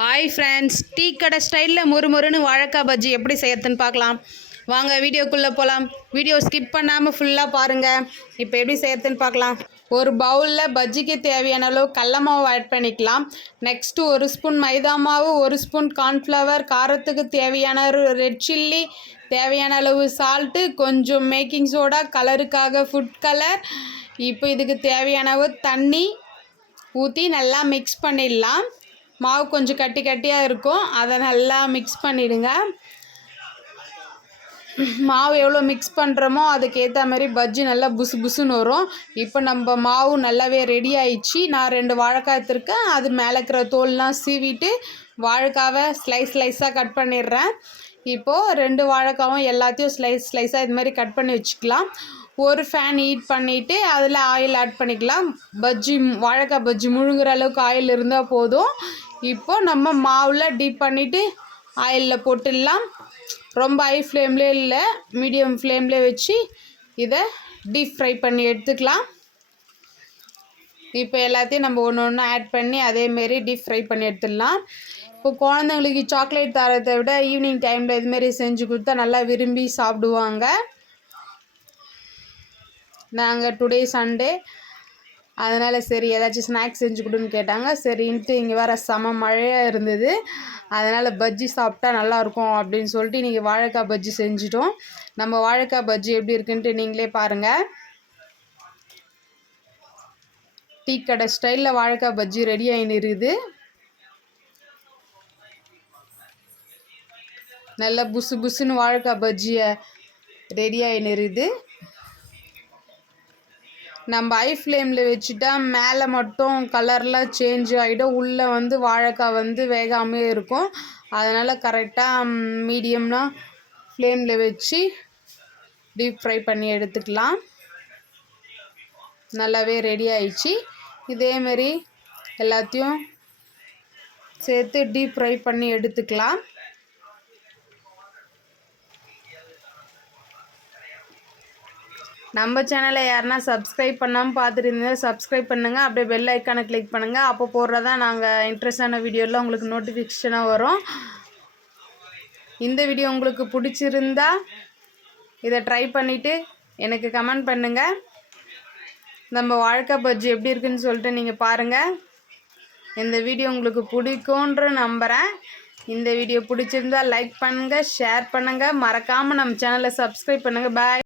Hi friends tea கடை ஸ்டைலில் முறுமுறுன்னு வாழைக்காய் பஜ்ஜி எப்படி செய்யறதுன்னு பார்க்கலாம். வாங்க வீடியோக்குள்ளே போகலாம் வீடியோ ஸ்கிப் பண்ணாமல் ஃபுல்லாக பாருங்கள் இப்போ எப்படி செய்யறதுன்னு பார்க்கலாம். ஒரு பவுலில் பஜ்ஜிக்கு தேவையான அளவு கடல மாவு ஆட் பண்ணிக்கலாம். நெக்ஸ்ட்டு ஒரு ஸ்பூன் மைதா மாவு ஒரு ஸ்பூன் கார்ன்ஃப்ளவர் காரத்துக்கு தேவையான ரெட் சில்லி தேவையான அளவு சால்ட்டு கொஞ்சம் மேக்கிங் சோடா கலருக்காக ஃபுட் கலர் இப்போ இதுக்கு தேவையான அளவு தண்ணி ஊற்றி நல்லா மிக்ஸ் பண்ணிடலாம். மாவு கொஞ்சம் கட்டி கட்டியாக இருக்கும். அதை நல்லா மிக்ஸ் பண்ணிவிடுங்க மாவு எவ்வளோ மிக்ஸ் பண்ணுறோமோ அதுக்கேற்ற மாதிரி பஜ்ஜி நல்லா புசு புசுன்னு வரும். இப்போ நம்ம மாவு நல்லாவே ரெடி ஆயிடுச்சு. நான் ரெண்டு வாழைக்காய் எடுத்துருக்கேன். அது மேலே இருக்கிற தோல்லாம் சீவிட்டு வாழைக்காவை ஸ்லைஸ் ஸ்லைஸாக கட் பண்ணிடுறேன். இப்போது ரெண்டு வாழைக்காவும் எல்லாத்தையும் ஸ்லைஸ் ஸ்லைஸாக இது மாதிரி கட் பண்ணி வச்சுக்கலாம். ஒரு ஃபேன் ஹீட் பண்ணிவிட்டு அதில் ஆயில் ஆட் பண்ணிக்கலாம். பஜ்ஜி வாழைக்காய் பஜ்ஜி முழுங்குற அளவுக்கு ஆயில் இருந்தால் போதும். இப்போ நம்ம மாவில் டீப் பண்ணிவிட்டு ஆயிலில் போட்டுடலாம். ரொம்ப ஹை ஃப்ளேம்லே இல்லை மீடியம் ஃப்ளேம்லே வச்சு இதை டீப் ஃப்ரை பண்ணி எடுத்துக்கலாம். இப்போ எல்லாத்தையும் நம்ம ஒன்று ஒன்று ஆட் பண்ணி அதேமாரி டீப் ஃப்ரை பண்ணி எடுத்துடலாம். இப்போ குழந்தைங்களுக்கு சாக்லேட் தரத்தை விட ஈவினிங் டைமில் இதுமாரி செஞ்சு கொடுத்தா நல்லா விரும்பி சாப்பிடுவாங்க. நாங்கள் டுடே சண்டே அதனால் சரி ஏதாச்சும் ஸ்நாக்ஸ் செஞ்சு கொடுன்னு கேட்டாங்க. சரின்ட்டு இங்கே வேறு செம மழையாக இருந்தது. அதனால் பஜ்ஜி சாப்பிட்டா நல்லாயிருக்கும் அப்படின்னு சொல்லிட்டு இன்றைக்கி வாழைக்காய் பஜ்ஜி செஞ்சிட்டோம். நம்ம வாழைக்காய் பஜ்ஜி எப்படி இருக்குன்ட்டு நீங்களே பாருங்கள் டீ கடை ஸ்டைலில் வாழைக்காய் பஜ்ஜி ரெடி ஆகின்னு இருக்குது. நல்லா புசு புசுன்னு வாழைக்காய் பஜ்ஜியை ரெடி ஆகின்னு இருக்குது. நம்ம ஐ ஃப்ளேமில் வச்சுட்டா மேலே மட்டும் கலர்லாம் சேஞ்ச் ஆகிடும் உள்ளே வந்து வாழைக்காய் வந்து வேகாமே இருக்கும். அதனால் கரெக்டாக மீடியம்னா ஃப்ளேமில் வச்சு டீப் ஃப்ரை பண்ணி எடுத்துக்கலாம். நல்லாவே ரெடி ஆயிடுச்சு. இதேமாரி எல்லாத்தையும் சேர்த்து டீப் ஃப்ரை பண்ணி எடுத்துக்கலாம். நம்ம சேனலை யாருன்னா சப்ஸ்கிரைப் பண்ணாமல் பார்த்துட்டு சப்ஸ்கிரைப் பண்ணுங்கள் அப்படியே பெல் ஐக்கானை கிளிக் பண்ணுங்கள் அப்போ போடுறதான் நாங்கள் இன்ட்ரெஸ்டான வீடியோலாம் உங்களுக்கு நோட்டிஃபிகேஷனாக வரும். இந்த வீடியோ உங்களுக்கு பிடிச்சிருந்தா இதை ட்ரை பண்ணிவிட்டு எனக்கு கமெண்ட் பண்ணுங்கள் நம்ம வாழ்க்கை பஜ்ஜி எப்படி இருக்குன்னு சொல்லிட்டு நீங்கள் பாருங்கள் இந்த வீடியோ உங்களுக்கு பிடிக்கும்ன்ற நம்புகிறேன் இந்த வீடியோ பிடிச்சிருந்தா லைக் பண்ணுங்கள் ஷேர் பண்ணுங்கள் மறக்காமல் நம்ம சேனலை சப்ஸ்கிரைப் பண்ணுங்கள் பாய்